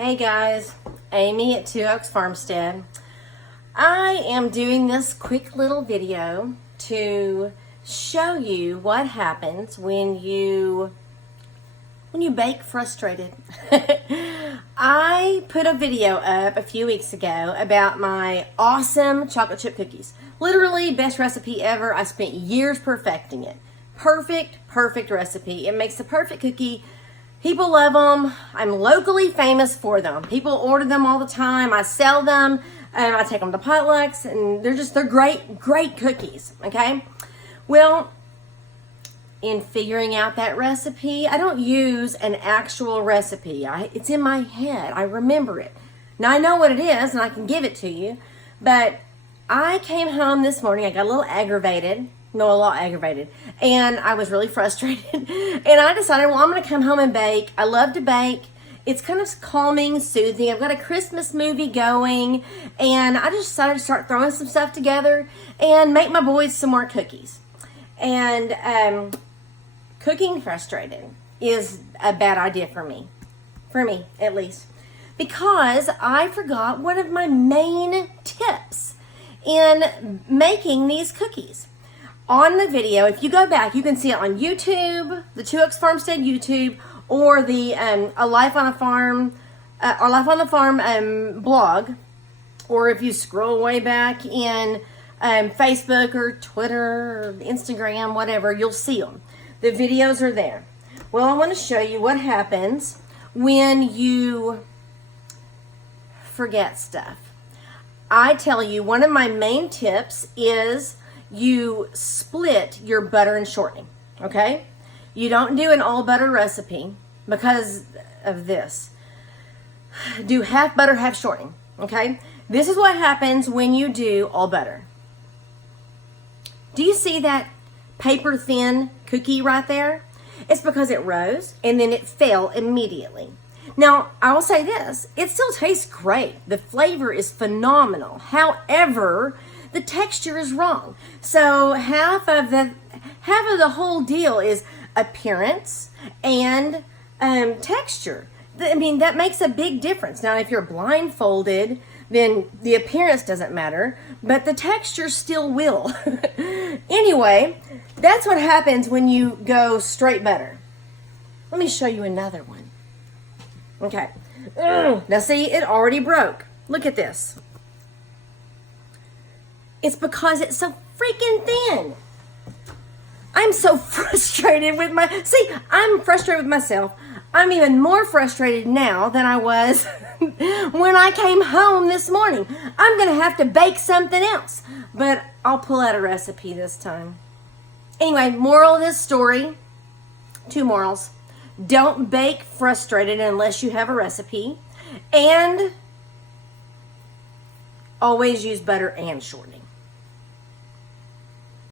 Hey guys, Amy at Two Oaks Farmstead. I am doing this quick little video to show you what happens when you bake frustrated. I put a video up a few weeks ago about my awesome chocolate chip cookies. Literally best recipe ever. I spent years perfecting it. Perfect recipe. It makes the perfect cookie. People love them. I'm locally famous for them. People order them all the time. I sell them. I take them to potlucks, and they're great cookies. Okay. Well, in figuring out that recipe, I don't use an actual recipe. It's in my head. I remember it. Now I know what it is, and I can give it to you. But I came home this morning. I got a lot aggravated, and I was really frustrated. And I decided, well, I'm going to come home and bake. I love to bake. It's kind of calming, soothing. I've got a Christmas movie going, and I just decided to start throwing some stuff together and make my boys some more cookies. And cooking frustrated is a bad idea for me at least, because I forgot one of my main tips in making these cookies. On the video, if you go back, you can see it on YouTube, the Two Oaks Farmstead YouTube, or the A Life on the Farm blog, or if you scroll way back in Facebook or Twitter or Instagram, whatever, you'll see them. The videos are there. Well, I want to show you what happens when you forget stuff. I tell you, one of my main tips is you split your butter and shortening, okay? You don't do an all butter recipe because of this. Do half butter, half shortening, okay? This is what happens when you do all butter. Do you see that paper thin cookie right there? It's because it rose and then it fell immediately. Now, I will say this, it still tastes great. The flavor is phenomenal. However, the texture is wrong. So half of the whole deal is appearance and texture. I mean, that makes a big difference. Now, if you're blindfolded, then the appearance doesn't matter, but the texture still will. Anyway, that's what happens when you go straight butter. Let me show you another one. Okay. Now see, it already broke. Look at this. It's because it's so freaking thin. I'm so frustrated with I'm frustrated with myself. I'm even more frustrated now than I was when I came home this morning. I'm going to have to bake something else, but I'll pull out a recipe this time. Anyway, moral of this story, 2 morals. Don't bake frustrated unless you have a recipe, and always use butter and shortening.